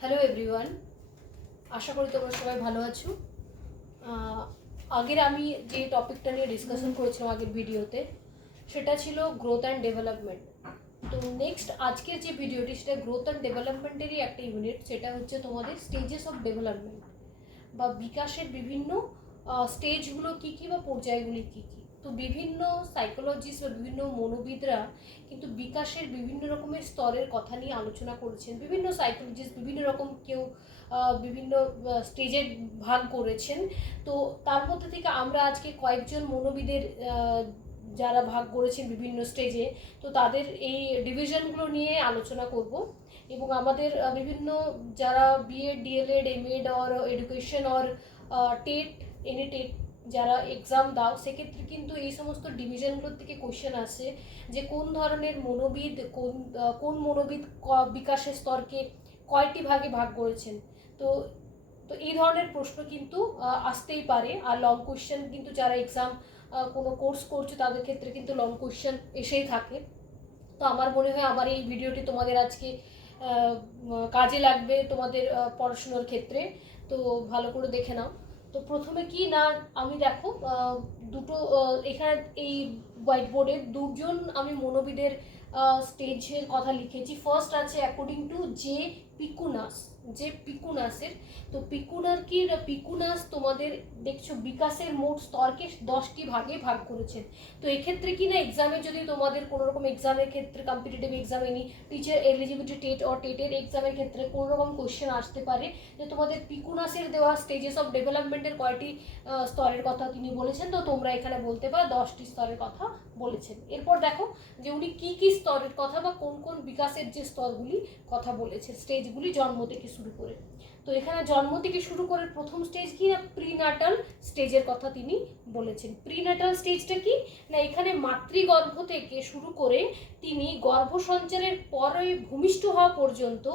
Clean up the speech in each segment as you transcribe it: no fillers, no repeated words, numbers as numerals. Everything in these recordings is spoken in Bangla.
হ্যালো এভরিওয়ান, আশা করি তোমরা সবাই ভালো আছো। আগের আমি যে টপিকটা নিয়ে ডিসকাশন করেছিলাম আগের ভিডিওতে, সেটা ছিল গ্রোথ অ্যান্ড ডেভেলপমেন্ট। তো নেক্সট আজকের যে ভিডিওটি, সেটা গ্রোথ অ্যান্ড ডেভেলপমেন্টেরই একটা ইউনিট। সেটা হচ্ছে তোমাদের স্টেজেস অফ ডেভেলপমেন্ট বা বিকাশের বিভিন্ন স্টেজগুলো কী কী বা পর্যায়গুলি কী কী। তো বিভিন্ন সাইকোলজিস্ট বা বিভিন্ন মনোবিদরা কিন্তু বিকাশের বিভিন্ন রকমের স্তরের কথা নিয়ে আলোচনা করেছেন। বিভিন্ন সাইকোলজিস্ট বিভিন্ন রকম, কেউ বিভিন্ন স্টেজে ভাগ করেছেন। তো তার মধ্যে থেকে আমরা আজকে কয়েকজন মনোবিদের যারা ভাগ করেছেন বিভিন্ন স্টেজে, তো তাদের এই ডিভিশনগুলো নিয়ে আলোচনা করব। এবং আমাদের বিভিন্ন যারা BEd, DElEd, MEd or education or TET, any TET যারা এক্সাম দাও, সেক্ষেত্রে কিন্তু এই সমস্ত ডিভিশনগুলোর থেকে কোশ্চেন আসে যে কোন ধরনের মনোবিদ কোন মনোবিদ বিকাশের স্তরকে কয়টি ভাগে ভাগ করেছেন। তো তো এই ধরনের প্রশ্ন কিন্তু আসতেই পারে। আর লং কোশ্চেন কিন্তু যারা এক্সাম কোনো কোর্স করছে তাদের ক্ষেত্রে কিন্তু লং কোশ্চেন এসেই থাকে। তো আমার মনে হয় আমার এই ভিডিওটি তোমাদের আজকে কাজে লাগবে তোমাদের পড়াশোনার ক্ষেত্রে। তো ভালো করে দেখে নাও। তো প্রথমে কি না, আমি দেখো দুটো এখানে এই হোয়াইট বোর্ডে দুজন আমি মনোবিদের স্টেজের কথা লিখেছি। ফার্স্ট আছে অ্যাকর্ডিং টু পিকুনাসের। তো পিকুনাস তোমাদের দেখছো বিকাশের মোট স্তরকে 10টি ভাগে ভাগ করেছেন। তো এক্ষেত্রে কি না, এক্সামে যদি তোমাদের কোনো রকম এক্সামের ক্ষেত্রে, কম্পিটিটিভ এক্সামে নি টিচার এলিজিবিলিটি টেট ও টেটের এক্সামের ক্ষেত্রে কোনো রকম কোশ্চেন আসতে পারে যে তোমাদের পিকুনাসের দেওয়া স্টেজেস অফ ডেভেলপমেন্টের কয়টি স্তরের কথা তিনি বলেছেন। তো তোমরা এখানে বলতে পারো 10টি স্তরের কথা বলেছেন। এরপর দেখো যে উনি কি কি স্তরের কথা বা কোন কোন বিকাশের যে স্তরগুলি কথা বলেছেন, স্টেজগুলি জন্ম থেকে শুরু করে। তো এখানে জন্ম থেকে শুরু করে প্রথম স্টেজ কি না, প্রিনাটাল স্টেজের কথা তিনি বলেছেন। প্রিনাটাল স্টেজটা কি না, এখানে মাতৃগর্ভ থেকে শুরু করে তিনি গর্ভসঞ্চারের পরে ভূমিষ্ঠ হওয়া পর্যন্ত,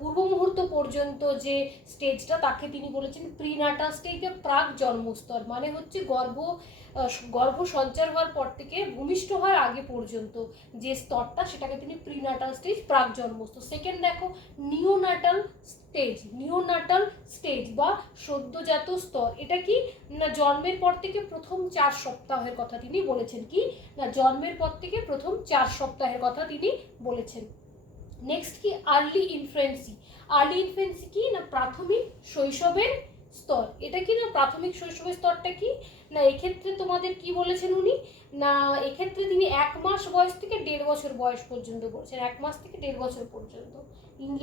পূর্ব মুহূর্ত পর্যন্ত যে স্টেজটা, তাকে তিনি বলেছেন প্রিনাটাল স্টেজ বা প্রাক জন্মস্তর। মানে হচ্ছে গর্ভ সঞ্চার হওয়ার পর থেকে ভূমিষ্ঠ হওয়ার আগে পর্যন্ত যে স্তরটা, সেটাকে তিনি প্রিনাটাল স্টেজ, প্রাক জন্মস্তর। সেকেন্ড দেখো নিওনাটাল স্টেজ বা সদ্যজাত স্তর। এটা কি না, জন্মের পর থেকে প্রথম 4 সপ্তাহের কথা তিনি বলেছেন। কি না, জন্মের পর থেকে প্রথম 4 সপ্তাহের কথা তিনি বলেছেন। নেক্সট কি, আর্লি ইনফ্যান্সি কি না, প্রাথমিক শৈশবের স্তর। এটা কি না, প্রাথমিক শৈশবের স্তরটা কি না, এক্ষেত্রে তোমাদের কি বলেছেন উনি না, এক্ষেত্রে তিনি 1 মাস বয়স থেকে 1.5 বছর বয়স পর্যন্ত বলছেন, 1 মাস থেকে 1.5 বছর পর্যন্ত।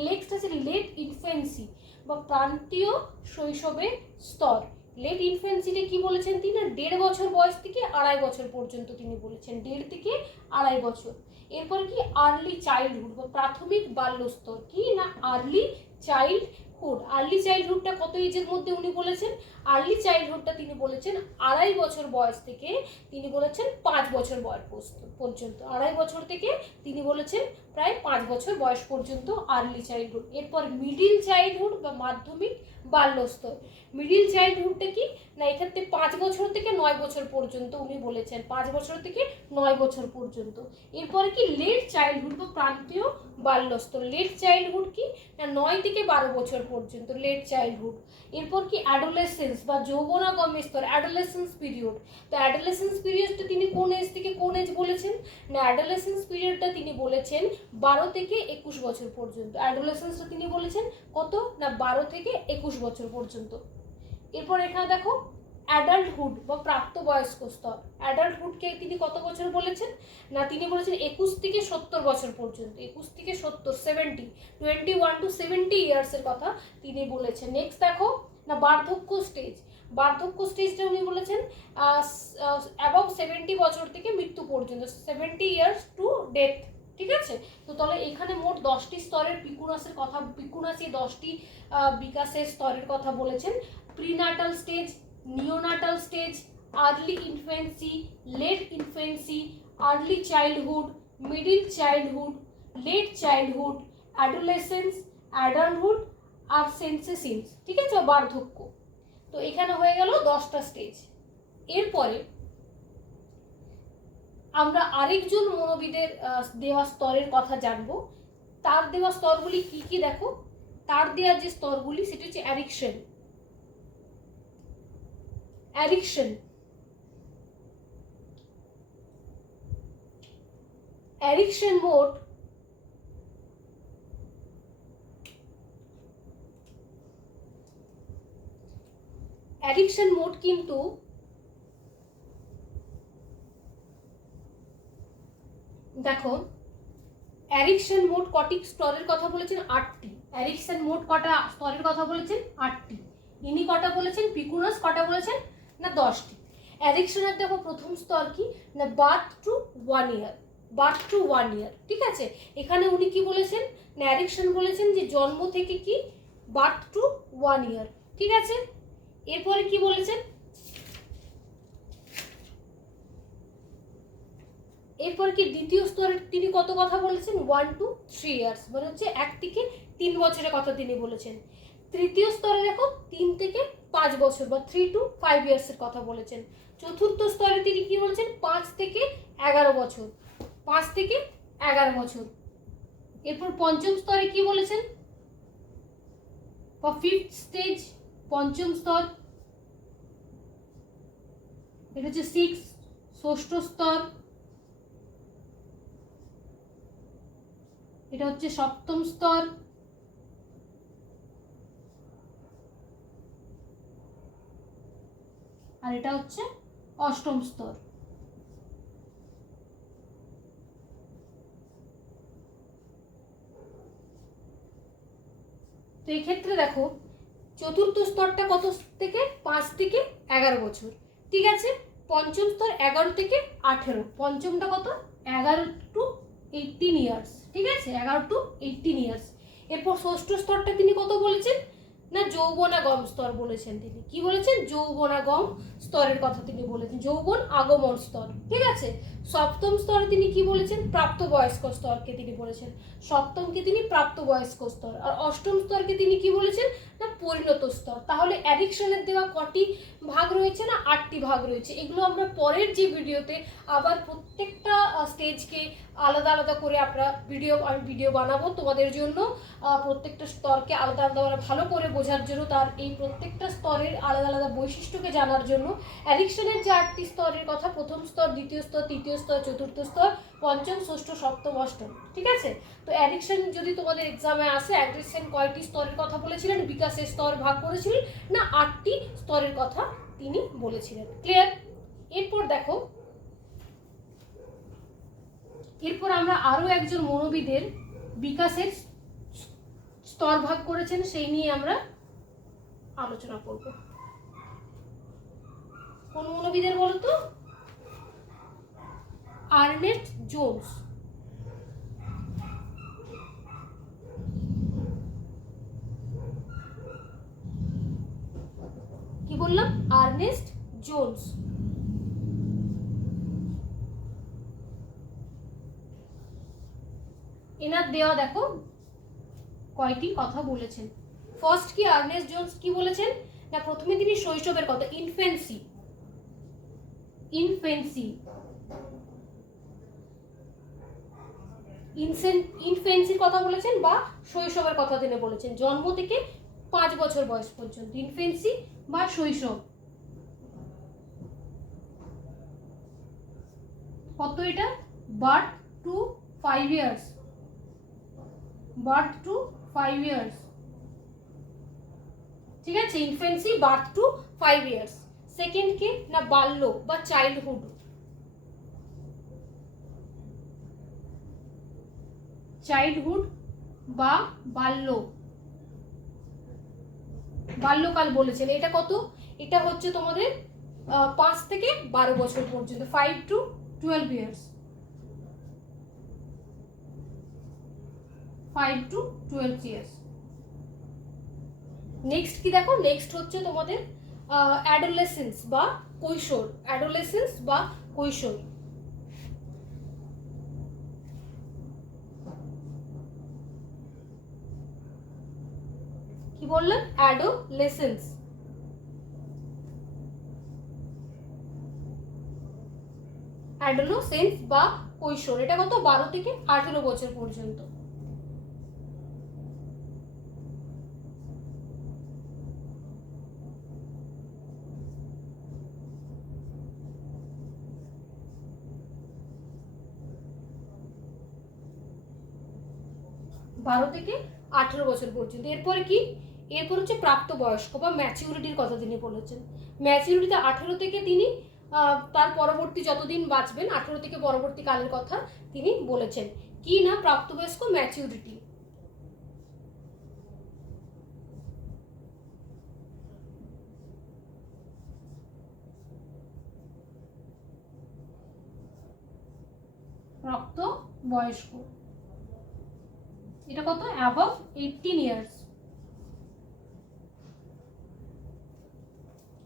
নেক্সট আছে লেট ইনফ্যান্সি বা প্রান্তীয় শৈশবের স্তর। লেট ইনফ্যান্সিতে কি বলেছেন তিনি, 1.5 বছর বয়স থেকে 2.5 বছর পর্যন্ত তিনি বলেছেন, 1.5 থেকে 2.5 বছর। এরপর কি, আর্লি চাইল্ডহুড বা প্রাথমিক বাল্যস্তর। কি না, আর্লি চাইল্ডহুডটা কত এজের মধ্যে উনি বলেছেন, আর্লি চাইল্ডহুডটা তিনি বলেছেন 2.5 বছর বয়স থেকে তিনি বলেছেন 5 বছর বয়স পর্যন্ত। 2.5 বছর থেকে তিনি বলেছেন প্রায় 5 বছর বয়স পর্যন্ত আর্লি চাইল্ডহুড। এরপর মিডিল চাইল্ডহুড বা মাধ্যমিক বাল্যস্তর। মিডিল চাইল্ডহুডটা কি না, এক্ষেত্রে 5 বছর থেকে 9 বছর পর্যন্ত উনি বলেছেন, 5 বছর থেকে 9 বছর পর্যন্ত। এরপরে কি, লেট চাইল্ডহুড বা প্রান্তীয় বাল্যস্তর। লেট চাইল্ডহুড কি না, 9 থেকে 12 বছর পর্যন্ত লেট চাইল্ডহুড। এরপর কি, অ্যাডোলেসেন্স বা যৌবনাগমের স্তর, অ্যাডোলেসেন্স পিরিয়ড। তো অ্যাডোলেসেন্স পিরিয়ডটা তিনি কোন এজ থেকে কোন এজ বলেছেন না, অ্যাডোলেসেন্স পিরিয়ডটা তিনি বলেছেন 12 থেকে 21 বছর পর্যন্ত। অ্যাডোলেসেন্সটা তিনি বলেছেন কত না, 12 থেকে 21 বছর পর্যন্ত। এরপর এখানে দেখো অ্যাডাল্টহুড বা প্রাপ্তবয়স্ক স্তর। অ্যাডাল্টহুডকে তিনি কত বছর বলেছেন না, তিনি বলেছেন 21 থেকে 70 বছর পর্যন্ত। 21 থেকে 70, 70, 21 to 70 ইয়ার্সের কথা তিনি বলেছেন। নেক্সট দেখো না, বার্ধক্য স্টেজটা উনি বলেছেন অ্যাবাভ 70 বছর থেকে মৃত্যু পর্যন্ত, 70 ইয়ার্স টু ডেথ। ঠিক আছে। তো তাহলে এখানে মোট 10টি স্তরের পিকুনাসি 10টি বিকাশের স্তরের কথা বলেছেন। Prenatal stage, neonatal stage, early infancy, late infancy, early childhood, middle childhood, late childhood, adolescence, adulthood আর সেন্সেসিন্স। ঠিক আছে, বার্ধক্য। তো এখানে হয়ে গেল 10টা স্টেজ। এরপরে আমরা আরেকজন মনোবিদের দেওয়া স্তরের কথা জানবো। তার দেওয়া স্তরগুলি কি কি দেখো। তার দেওয়ার যে স্তরগুলি সেটা হচ্ছে অ্যারিকশন। অ্যারিকশন অ্যারিকশন মোড কিন্তু দেখো অ্যারিকশন মোড কটি স্তরের কথা বলেছেন? 8টি। অ্যারিকশন মোড কটা স্তরের কথা বলেছেন? 8টি। ইনি কটা বলেছেন? পিকুনাস কটা বলেছেন? না 10টি। অ্যারিকশনের দেখো প্রথম স্তর কি না বার্থ টু 1 ইয়ার। বার্থ টু 1 ইয়ার, ঠিক আছে। এখানে উনি কি বলেছেন না অ্যারিকশন বলেছেন যে জন্ম থেকে কি বার্থ টু 1 ইয়ার, ঠিক আছে। এরপরে কি বলেছেন? এরপর কি দ্বিতীয় স্তরে তিনি কত কথা বলেছেন? 1 to 3 ইয়ার্স, মানে হচ্ছে 1 থেকে 3 বছরের কথা তিনি বলেছেন। তৃতীয় স্তরে দেখো 3 থেকে 5 বছর বা 3 to 5 ইয়ার্সের কথা বলেছেন। চতুর্থ স্তরে তিনি কি বলেছেন? 5 থেকে 11 বছর। 5 থেকে 11 বছর। এরপর পঞ্চম স্তরে কি বলেছেন? বা ফিফথ স্টেজ, পঞ্চম স্তর, এটা হচ্ছে 6। ষষ্ঠ স্তর, এটা হচ্ছে সপ্তম স্তর, আর এটা হচ্ছে অষ্টম স্তর। তো এই ক্ষেত্রে দেখো চতুর্থ স্তরটা কত থেকে? 5 থেকে 11 বছর, ঠিক আছে। পঞ্চম স্তর 11 থেকে 18। পঞ্চমটা কত? 11 to 18 ইয়ার্স, ঠিক আছে, 11 to 18 ইয়ার্স। এরপর ষষ্ঠ স্তরটা তিনি কত বলেছেন? না যৌবনাগম স্তর বলেছেন। তিনি কি বলেছেন? যৌবনাগম স্তরের কথা তিনি বলেছেন, যৌবন আগমন স্তর, ঠিক আছে। সপ্তম স্তরে তিনি কি বলেছেন? প্রাপ্তবয়স্ক স্তরকে তিনি বলেছেন। সপ্তমকে তিনি প্রাপ্তবয়স্ক স্তর। আর অষ্টম স্তরকে তিনি কি বলেছেন? না পরিণত স্তর। তাহলে অ্যাডিকশনের দেওয়া কটি ভাগ রয়েছে? না 8টি ভাগ রয়েছে। এগুলো আমরা পরের যে ভিডিওতে আবার প্রত্যেকটা স্টেজকে আলাদা আলাদা করে আমি ভিডিও বানাবো তোমাদের জন্য। প্রত্যেকটা স্তরকে আলাদা আলাদা ভালো করে বোঝার জন্য, তার এই প্রত্যেকটা স্তরের আলাদা আলাদা বৈশিষ্ট্যকে জানার জন্য। অ্যাডিকশনের যে 8টি স্তরের কথা, প্রথম স্তর, দ্বিতীয় স্তর, তৃতীয় স্তর, চতুর্থ স্তর, পঞ্চম, ষষ্ঠ, সপ্তম, অষ্টম, ঠিক আছে। তো অ্যাডিকশন যদি তোমাদের এক্সামে আসে, অ্যাডিকশন কয়টি স্তরের কথা বলেছিলেন? বিকাশের স্তর ভাগ করেছিলেন না 8টি স্তরের কথা তিনি বলেছিলেন। ক্লিয়ার? এরপর দেখো, এরপর আমরা আরো একজন মনোবিদের বিকাশের স্তর ভাগ করেছেন সেই নিয়ে আমরা আলোচনা করব। কোন মনোবিদের বলতো? Ernest Jones. কি বললাম? Ernest Jones. এনার দেওয়া দেখো কয়টি কথা বলেছেন। ফার্স্ট কি আর্নেস্ট জোন্স কি বলেছেন? না প্রথমে তিনি শৈশবের কথা, ইনফেন্সি, ইনফেন্সির কথা বলেছেন বা শৈশবের কথা তিনি বলেছেন। জন্ম থেকে 5 বছর বয়স পর্যন্ত ইনফেন্সি বা শৈশব। কত এটা? Birth two 5 years. Birth two 5 years, ঠিক আছে। Infancy, birth two 5 years. Second কি না বাল্য বা চাইল্ডহুড। চাইল্ডহুড বা বাল্য, বাল্যকাল বলেছেন। এটা কত? এটা হচ্ছে তোমাদের 5 থেকে 12 বছর পর্যন্ত, 5 to 12 years. 5 to 12 years. Next কি দেখো? নেক্সট হচ্ছে তোমাদের অ্যাডোলেসেন্স বা কৈশোর। অ্যাডোলেসেন্স বা কৈশোর। কি বললাম? অ্যাডোলেসেন্স। অ্যাডোলেসেন্স বা কৈশোর, এটা কত? 12 থেকে 18 বছর পর্যন্ত। 12 থেকে 18 বছর পর্যন্ত। এরপরে কি, এরপর হচ্ছে প্রাপ্তবয়স্ক বা ম্যাচিউরিটির কথা তিনি বলেছেন। ম্যাচিউরিটিতে 18 থেকে তিনি তার পরবর্তী যতদিন বাঁচবেন 18 থেকে পরবর্তী কালের কথা তিনি বলেছেন। কি না, প্রাপ্তবয়স্ক, ম্যাচিউরিটি। প্রাপ্তবয়স্ক, এটা কত, অ্যাবভ 18 ইয়ার্স।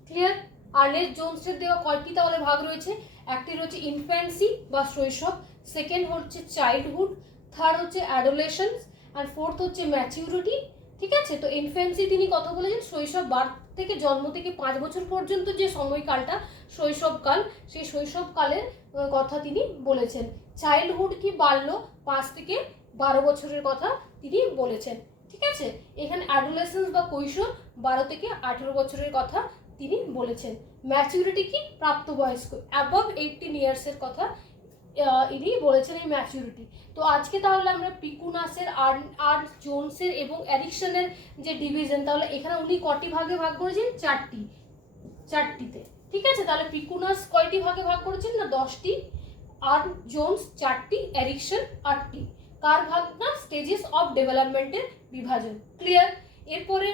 ক্লিয়ার? আর্নেস্ট জোনসের দেওয়া কয়টি তাহলে ভাগ রয়েছে? একটি রয়েছে ইনফ্যান্সি বা শৈশব, সেকেন্ড হচ্ছে চাইল্ডহুড, থার্ড হচ্ছে অ্যাডোলেশন্স, আর ফোর্থ হচ্ছে ম্যাচিউরিটি। ঠিক আছে, তো ইনফ্যান্সি তিনি কথা বলেছেন শৈশব, বার্থ থেকে জন্ম থেকে 5 বছর পর্যন্ত যে সময়কালটা শৈশবকাল, সেই শৈশবকালের কথা তিনি বলেছেন। চাইল্ডহুড কি বাল্য, 5 থেকে 12 বছরের কথা তিনি বলেছেন। ঠিক আছে, এখানে অ্যাডোলেসেন্স বা কৈশোর 12 থেকে 18 বছরের কথা তিনি বলেছেন। ম্যাচুরিটি কি, প্রাপ্তবয়স্ক, অ্যাবভ 18 ইয়ার্সের কথা ইনি বলেছেন এই ম্যাচুরিটি। তো আজকে তাহলে আমরা পিকুনাসের, আর্নস্ট জোনসের এবং এরিকসনের যে ডিভিশন, তাহলে এখানে উনি কটি ভাগে ভাগ করেছেন? চারটিতে। ঠিক আছে, তাহলে পিকুনাস কয়টি ভাগে ভাগ করেছেন? না 10টি, আর্নস্ট জোনস 4টি, এরিকসন 8টি। কার ভাগ? না স্টেজেস অফ ডেভেলপমেন্টের বিভাজন। ক্লিয়ার? এরপরে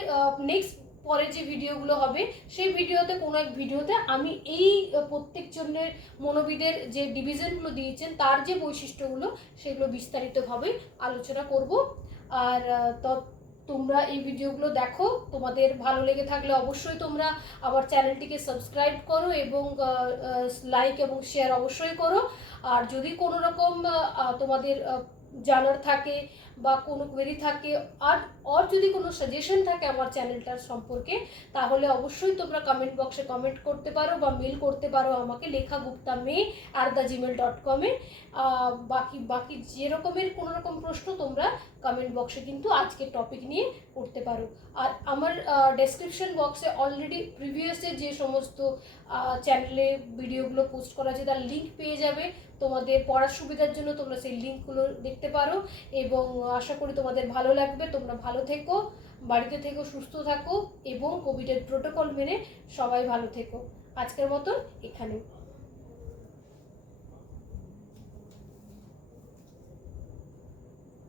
নেক্সট পরের যে ভিডিওগুলো হবে সেই ভিডিওতে, কোনো এক ভিডিওতে আমি এই প্রত্যেকজনের মনোবিদের যে ডিভিশনগুলো দিয়েছেন তার যে বৈশিষ্ট্যগুলো সেগুলো বিস্তারিতভাবে আলোচনা করব। আর তোমরা এই ভিডিওগুলো দেখো, তোমাদের ভালো লেগে থাকলে অবশ্যই তোমরা আমার চ্যানেলটিকে সাবস্ক্রাইব করো এবং লাইক এবং শেয়ার অবশ্যই করো। আর যদি কোনো রকম তোমাদের জানার থাকে বা কোনো কোয়েরি থাকে, আর যদি কোনো সাজেশন থাকে আমার চ্যানেলটার সম্পর্কে, তাহলে অবশ্যই তোমরা কমেন্ট বক্সে কমেন্ট করতে পারো বা মেল করতে পারো আমাকে lekhaGupta@gmail.com এ। বাকি যে রকমের কোনো রকম প্রশ্ন তোমরা কমেন্ট বক্সে কিন্তু আজকের টপিক নিয়ে করতে পারো। আর আমার ডেসক্রিপশন বক্সে অলরেডি প্রিভিয়াসের যে সমস্ত চ্যানেলে ভিডিওগুলো পোস্ট করা আছে তার লিঙ্ক পেয়ে যাবে। তোমাদের পড়ার সুবিধার জন্য তোমরা সেই লিঙ্কগুলো দেখতে পারো এবং আশা করি তোমাদের ভালো লাগবে। তোমরা ভালো থেকো, বাড়িতে থেকো, সুস্থ থাকো এবং কোভিডের প্রোটোকল মেনে সবাই ভালো থেকো। আজকের মতন এখানে।